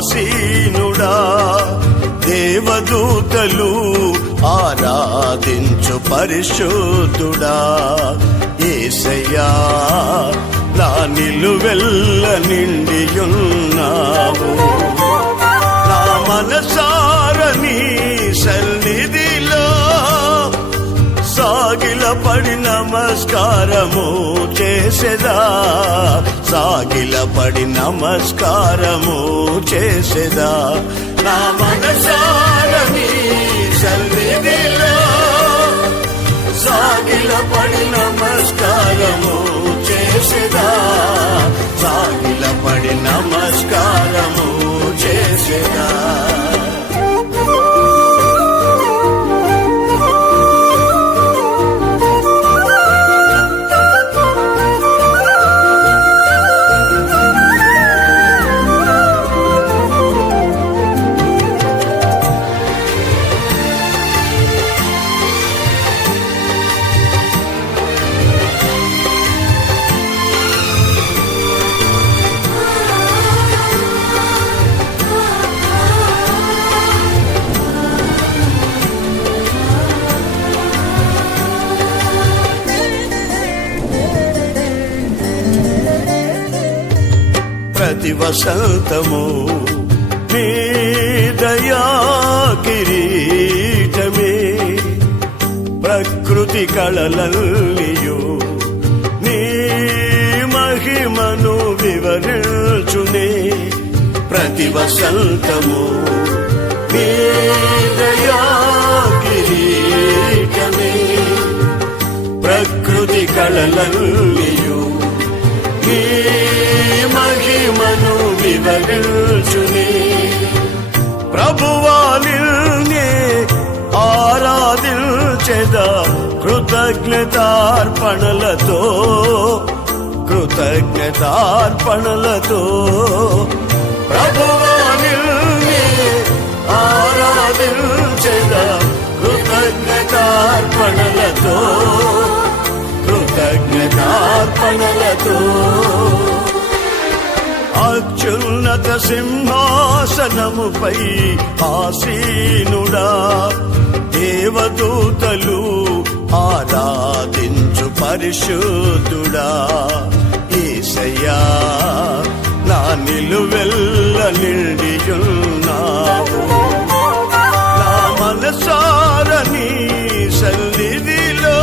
ఆసీనుడా దేవదూతలు ఆరాధించు పరిశుద్ధుడా. ఏసయ్యా నా నిలువెల్ల నిండియున్నావు. నా మనసారని సన్నిధిలో సాగిల పడి నమస్కారము చేసేదా. సాగిల పడి నమస్కారము చేసేదా? నా మనసారని ప్రతి వసంతము నీ దయా కిరీటమే. ప్రకృతి కళలల్లియు నీ మహిమను వివరించునే. ప్రతి వసంతము నీ దయా కిరీటమే. ప్రకృతి కళలల్లి మహిమను వివరించుని ప్రభువాలిల్నే ఆరాధించెదా కృతజ్ఞతార్పణలతో కృతజ్ఞతార్పణలతో. ప్రభువా సింహాసనముపై ఆసీనుడా. దేవదూతలు ఆరాధించు పరిశుద్ధుడా. ఏసయ్యా నా నిలువెల్ల నిండియున్నావు. నా మనసారని సన్నిధిలో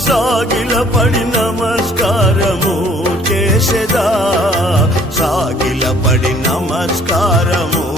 సాగిల పడి సాగిల పడి నమస్కారము.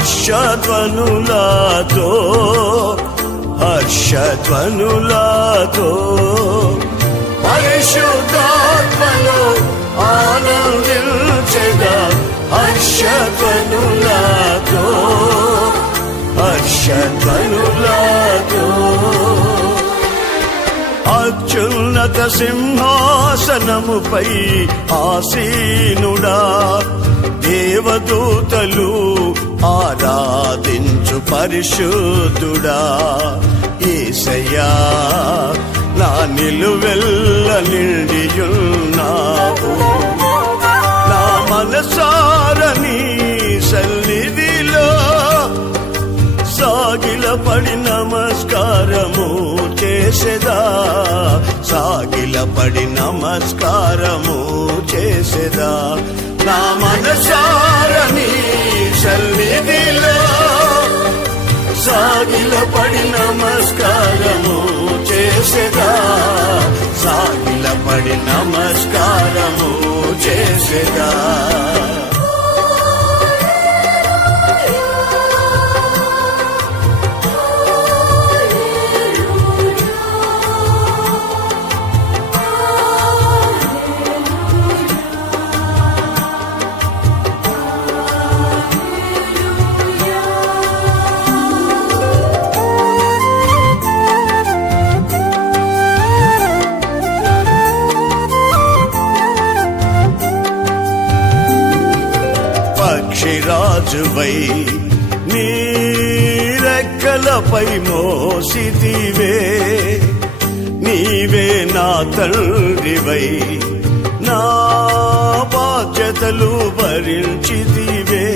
హర్షధ్వనులాతో హర్షధ్వనులాతో. పరిశుద్ధాత్మను ఆనందించెద హర్షధ్వనులాతో హర్షధ్వనులాతో. ఉన్నత సింహాసనముపై ఆసీనుడా. దేవదూతలు ఆరాధించు పరిశుద్ధుడా. ఏసయ్యా నా నిలువెల్ల నిండియున్నావు. నా మనసారని సన్నిధిలో సాగిల పడి నమస్కారము చేసేదా. సాగిల పడి నమస్కారము చేసేదా? నా మనసారని సన్నిధిలో సాగిల పడి నమస్కారము చేసేదా? సాగిల పడి నమస్కారము చేసేదా? రాజువై నీరెక్కలపై మోసిదివే నీవే నా తండ్రివై నా బాధ్యతలు భరించిదివే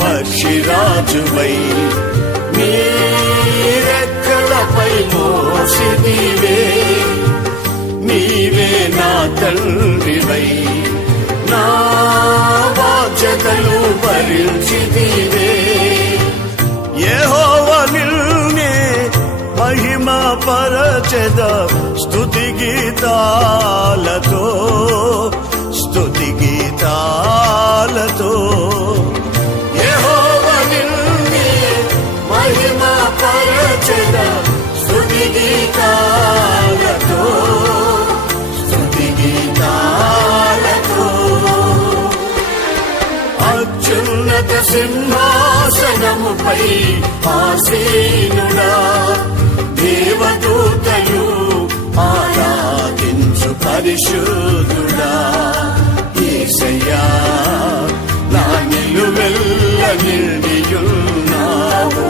పక్షిరాజువై నీరెక్కలపై మోసిదివే నీవే నా తండ్రివై నా బాధ్యతలు భరించిదివే యెహోవ మహిమ పరచెద స్తుతి గీతాలతో స్తుతి గీతాలతో. సింహాసనముపై ఆసీనుడా దేవదూతలు ఆరాధించు పరిశుద్ధుడా. ఈసయ్యా నా నిలువెల్ల నిండియున్నావు.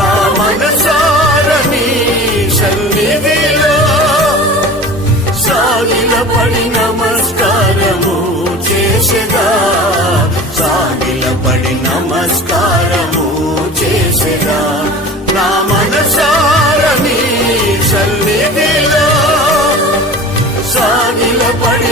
నా మనసారని సన్నిధిలో సాగిల పడి నమస్కారము చేసేదా. సాగిలపడి నమస్కారము చేసిరా నా మనసారని సన్నిధిలో. సాగిలపడి